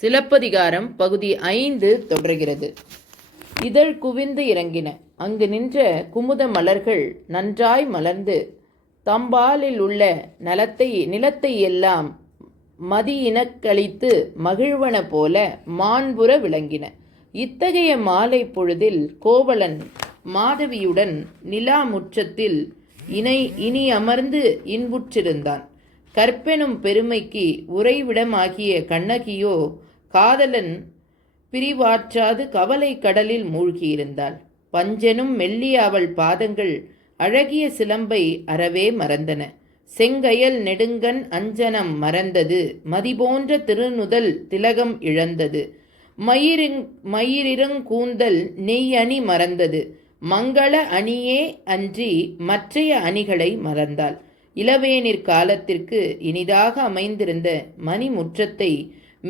சிலப்பதிகாரம் பகுதி 5 தொடர்கிறது. இதழ் குவிந்து இறங்கின. அங்கு நின்ற குமுத மலர்கள் நன்றாய் மலர்ந்து தம்பாலில் உள்ள நிலத்தை எல்லாம் மதியினக்களித்து மகிழ்வன போல மாண்புற விளங்கின. இத்தகைய மாலை பொழுதில் கோவலன் மாதவியுடன் நிலா முற்றத்தில் இனி அமர்ந்து இன்புற்றிருந்தான். கற்பெனும் பெருமைக்கு உறைவிடமாகிய கண்ணகியோ காதலன் பிரிவாற்றாது கவலை கடலில் மூழ்கியிருந்தாள். பஞ்செனும் மெல்லிய அவள் பாதங்கள் அழகிய சிலம்பை அறவே மறந்தன. செங்கயல் நெடுங்கண் அஞ்சனம் மறந்தது. மதிபோன்ற திருநுதல் திலகம் இழந்தது. மயிரிருங்கூந்தல் நெய் அணி மறந்தது. மங்கள அணியே அன்றி மற்றைய அணிகளை மறந்தாள். இளவேனிற் காலத்திற்கு இனிதாக அமைந்திருந்த மணிமுற்றத்தை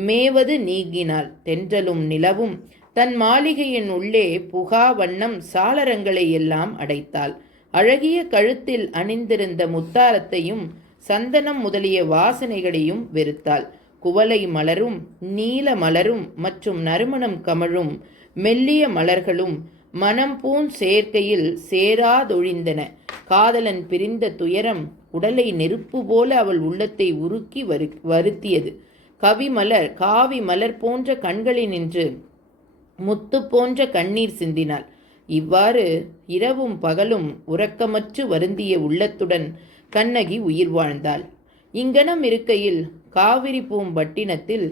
மேவது நீங்கினாள். தென்றலும் நிலவும் தன் மாளிகையின் உள்ளே புகா வண்ணம் சாளரங்களை எல்லாம் அடைத்தாள். அழகிய கழுத்தில் அணிந்திருந்த முத்தாரத்தையும் சந்தனம் முதலிய வாசனைகளையும் வெறுத்தாள். குவளை மலரும் நீல மலரும் மற்றும் நறுமணம் கமழும் மெல்லிய மலர்களும் மணம்பூன் சேர்க்கையில் சேராதொழிந்தன. காதலன் பிரிந்த துயரம் உடலை நெருப்பு போல அவள் உள்ளத்தை உருக்கி வருத்தியது. காவி மலர் போன்ற கண்களினின்று முத்து போன்ற கண்ணீர் சிந்தினாள். இவ்வாறு இரவும் பகலும் உறக்கமற்று வருந்திய உள்ளத்துடன் கண்ணகி உயிர் வாழ்ந்தாள். இங்கனம் இருக்கையில் காவிரி பூம்பட்டினத்தில்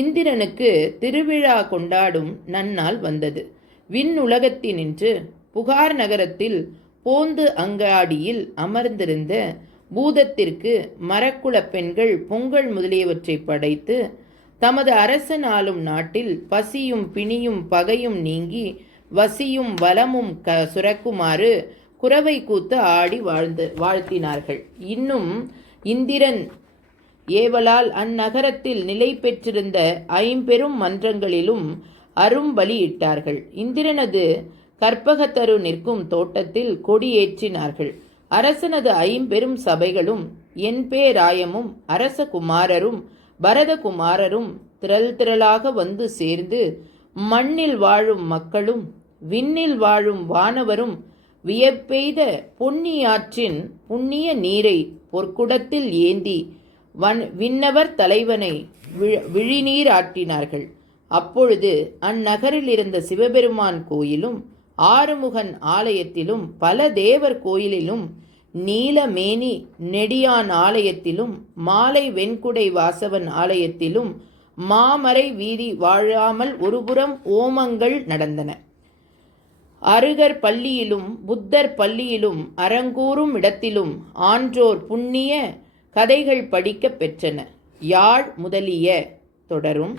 இந்திரனுக்கு திருவிழா கொண்டாடும் நன்னாள் வந்தது. விண்ணுலகத்தினின்று புகார் நகரத்தில் போந்து அங்காடியில் அமர்ந்திருந்த பூதத்திற்கு மரக்குலப் பெண்கள் பொங்கல் முதலியவற்றை படைத்து தமது அரசன் ஆளும் நாட்டில் பசியும் பிணியும் பகையும் நீங்கி வசியும் வளமும் சுரக்குமாறு குரவை கூத்து ஆடி வாழ்த்தினார்கள். இன்னும் இந்திரன் ஏவலால் அந்நகரத்தில் நிலை பெற்றிருந்த 50 மன்றங்களிலும் அரும்பலியிட்டார்கள். இந்திரனது கற்பகத்தரு நிற்கும் தோட்டத்தில் கொடியேற்றினார்கள். அரசனது 50 சபைகளும் என்பேராயமும் அரச குமாரரும் பரதகுமாரரும் திரளாக வந்து சேர்ந்து மண்ணில் வாழும் மக்களும் விண்ணில் வாழும் வானவரும் வியப்பெய்த பொன்னியாற்றின் புண்ணிய நீரை பொற்குடத்தில் ஏந்தி விண்ணவர் தலைவனை விழிநீர் ஆட்டினார்கள். அப்பொழுது அந்நகரில் இருந்த சிவபெருமான் கோயிலும் ஆறுமுகன் ஆலயத்திலும் பல தேவர் கோயிலிலும் நீலமேனி நெடியான் ஆலயத்திலும் மாலை வெண்குடை வாசவன் ஆலயத்திலும் மாமரை வீதி வாழாமல் ஒருபுறம் ஓமங்கள் நடந்தன. அருகர் பள்ளியிலும் புத்தர் பள்ளியிலும் அரங்கூறும் இடத்திலும் ஆன்றோர் புண்ணிய கதைகள் படிக்க பெற்றன. யாழ் முதலிய தொடரும்.